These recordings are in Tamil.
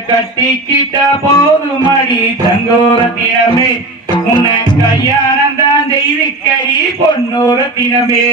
கட்டிக்கிட்ட போது மடி தங்கோரத்தினமே உன்னை கல்யாணம் தான் செய்து கறி பொன்னோரத்தினமே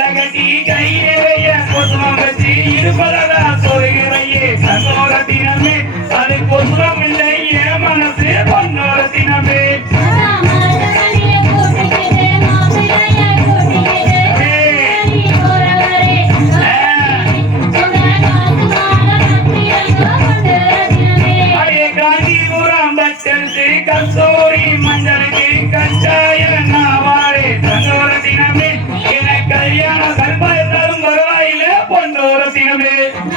I got you. Miami.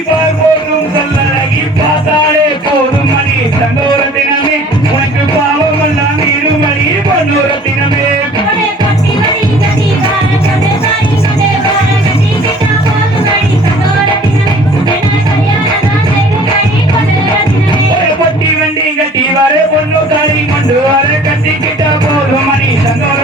பார் போதும் கல்லழகி பார்த்தாலே போதும் மணி தன்னோர தினமே உனக்கு பாவம் எல்லாம் இருமணி பொன்னோர தினமே பொட்டி வண்டி கட்டி வர பொண்ணு தாடி கொண்டு வர கட்டிக்கிட்டா போதும் மணி தன்னோர